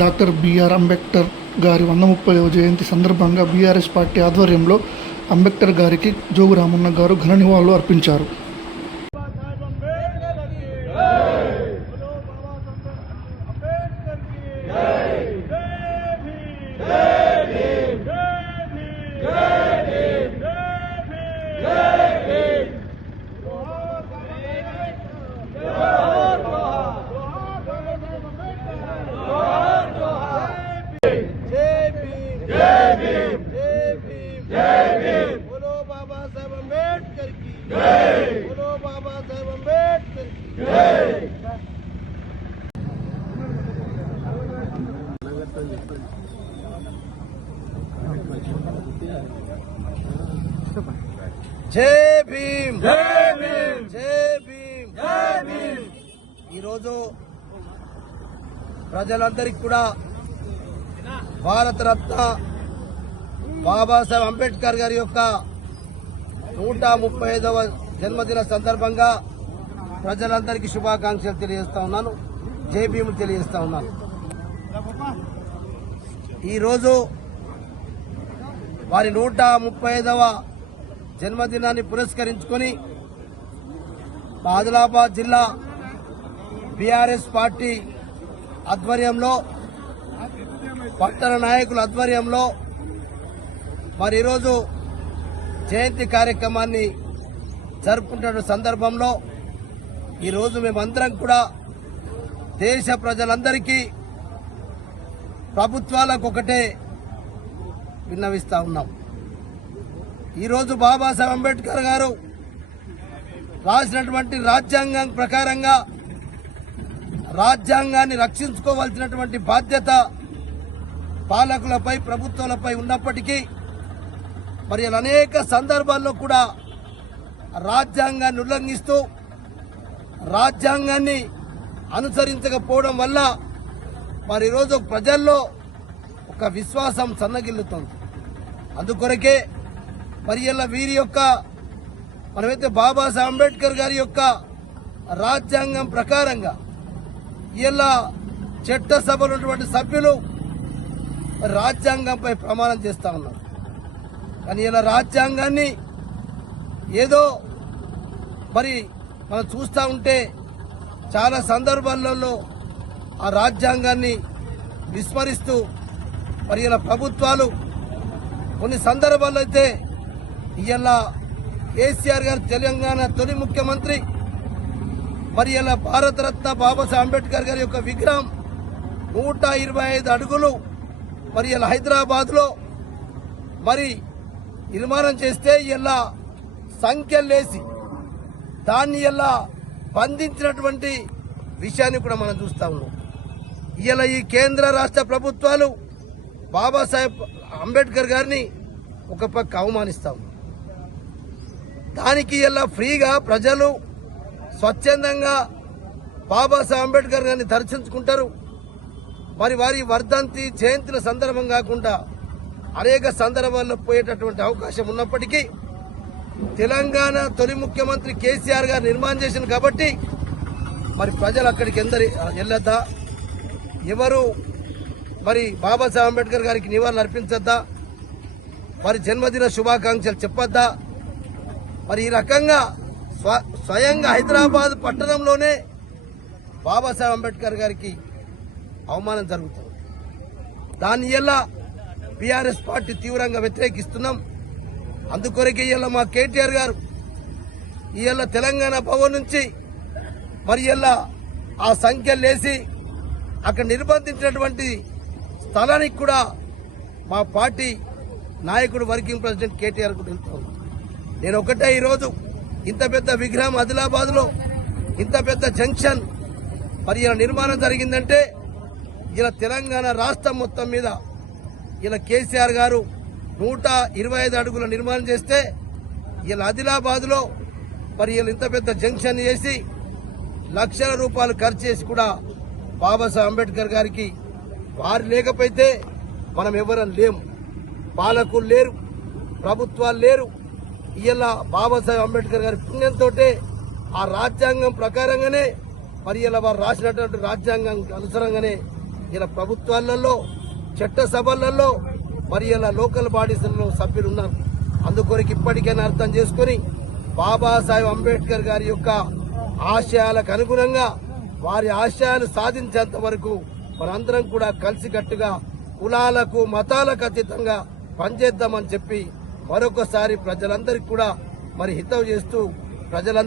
Doctor BR Ambedkar గారి 130వ జయంతి సందర్భంగా BRS party ఆధ్వర్యంలో అంబేద్కర్ గారికి జోగు రామన్న గారు ఘన నివాళులు అర్పించారు. జై భీమ్, జై భీమ్, జై భీమ్, జై భీమ్. ఈరోజు ప్రజలందరికీ కూడా భారతరత్న బాబాసాహెబ్ అంబేద్కర్ గారి యొక్క 135వ జన్మదిన సందర్భంగా ప్రజలందరికీ శుభాకాంక్షలు తెలియజేస్తా ఉన్నాను. జై భీమ్ తెలియజేస్తా ఉన్నాను. ఈరోజు వారి 135వ జన్మదినాన్ని పురస్కరించుకొని ఆదిలాబాద్ జిల్లా బీఆర్ఎస్ పార్టీ ఆధ్వర్యంలో, పట్టణ నాయకుల ఆధ్వర్యంలో మరి ఈరోజు జయంతి కార్యక్రమాన్ని జరుపుకుంటున్న సందర్భంలో ఈరోజు మేమందరం కూడా దేశ ప్రజలందరికీ ప్రభుత్వాలకు ఒకటే విన్నవిస్తా ఉన్నాం. ఈరోజు బాబాసాహెబ్ అంబేద్కర్ గారు రాసినటువంటి రాజ్యాంగం ప్రకారంగా రాజ్యాంగాన్ని రక్షించుకోవాల్సినటువంటి బాధ్యత పాలకులపై, ప్రభుత్వాలపై ఉన్నప్పటికీ మరి అనేక సందర్భాల్లో కూడా రాజ్యాంగాన్ని ఉల్లంఘిస్తూ రాజ్యాంగాన్ని అనుసరించకపోవడం వల్ల మరి ఈరోజు ప్రజల్లో ఒక విశ్వాసం సన్నగిల్లుతోంది. అందుకొరకే మరి ఇలా వీరి యొక్క మనమైతే బాబాసాహెబ్ అంబేద్కర్ గారి యొక్క రాజ్యాంగం ప్రకారంగా ఇలా చట్టసభలో ఉన్నటువంటి సభ్యులు రాజ్యాంగంపై ప్రమాణం చేస్తా ఉన్నారు. కానీ ఇలా రాజ్యాంగాన్ని ఏదో మరి మనం చూస్తూ ఉంటే చాలా సందర్భాలలో ఆ రాజ్యాంగాన్ని విస్మరిస్తూ మరి ఇలా ప్రభుత్వాలు కొన్ని సందర్భాల్లో అయితే ఇలా కేసీఆర్ గారు తెలంగాణ తొలి ముఖ్యమంత్రి మరి ఇలా భారతరత్న బాబాసాహెబ్ అంబేద్కర్ గారి యొక్క విగ్రహం 125 అడుగులు మరి ఇలా హైదరాబాద్లో మరి నిర్మాణం చేస్తే ఇలా సంఖ్యలేసి దాన్ని ఇలా బంధించినటువంటి విషయాన్ని కూడా మనం చూస్తా ఉన్నాం. ఇలా ఈ కేంద్ర రాష్ట్ర ప్రభుత్వాలు బాబాసాహెబ్ అంబేద్కర్ గారిని ఒక పక్క అవమానిస్తాం. దానికి ఇలా ఫ్రీగా ప్రజలు స్వచ్ఛందంగా బాబాసాహెబ్ అంబేద్కర్ గారిని దర్శించుకుంటారు. మరి వారి వర్ధంతి జయంతుల సందర్భం కాకుండా అనేక సందర్భాల్లో పోయేటటువంటి అవకాశం ఉన్నప్పటికీ తెలంగాణ తొలి ముఖ్యమంత్రి కేసీఆర్ గారు నిర్మాణం చేసింది కాబట్టి మరి ప్రజలు అక్కడికి వెళ్ళొద్దా, ఎవరు మరి బాబాసాహెబ్ అంబేద్కర్ గారికి నివాళులు అర్పించొద్దా, మరి జన్మదిన శుభాకాంక్షలు చెప్పొద్దా? మరి ఈ రకంగా స్వయంగా హైదరాబాద్ పట్టణంలోనే బాబాసాహెబ్ అంబేద్కర్ గారికి అవమానం జరుగుతుంది. దాన్ని ఎలా బీఆర్ఎస్ పార్టీ తీవ్రంగా వ్యతిరేకిస్తున్నాం. అందుకొరకే ఇలా మా కేటీఆర్ గారు ఇవాళ తెలంగాణ భవన్ నుంచి మరి ఇలా ఆ సంఖ్యలు వేసి అక్కడ నిర్బంధించినటువంటి స్థలానికి కూడా మా పార్టీ నాయకుడు వర్కింగ్ ప్రెసిడెంట్ కేటీఆర్ కూడా వెళ్తాను. నేను ఒకటే ఈరోజు ఇంత పెద్ద విగ్రహం ఆదిలాబాద్లో ఇంత పెద్ద జంక్షన్ మరి ఇలా నిర్మాణం జరిగిందంటే ఇలా తెలంగాణ రాష్ట్రం మొత్తం మీద ఇలా కేసీఆర్ గారు 125 అడుగుల నిర్మాణం చేస్తే ఇలా ఆదిలాబాద్లో మరి ఇలా ఇంత పెద్ద జంక్షన్ చేసి లక్షల రూపాయలు ఖర్చు చేసి కూడా బాబాసాహెబ్ అంబేద్కర్ గారికి వారు లేకపోతే మనం ఎవరం లేము. పాలకులు లేరు, ప్రభుత్వాలు లేరు. ఇలా బాబాసాహెబ్ అంబేద్కర్ గారి పుణ్యంతో ఆ రాజ్యాంగం ప్రకారంగానే మరి ఇలా వారు రాసినటువంటి రాజ్యాంగం అనుసరంగానే ఇలా ప్రభుత్వాలలో చట్ట సభలలో మరి ఇలా లోకల్ బాడీస్లలో సభ్యులు ఉన్నారు. అందుకొరకు ఇప్పటికైనా అర్థం చేసుకుని బాబాసాహెబ్ అంబేద్కర్ గారి యొక్క ఆశయాలకు అనుగుణంగా వారి ఆశయాలు సాధించేంత వరకు మనందరం కూడా కలిసికట్టుగా కులాలకు మతాలకు అతీతంగా పనిచేద్దామని చెప్పి మరొకసారి ప్రజలందరికీ కూడా మరి హితవు చేస్తూ ప్రజలందరూ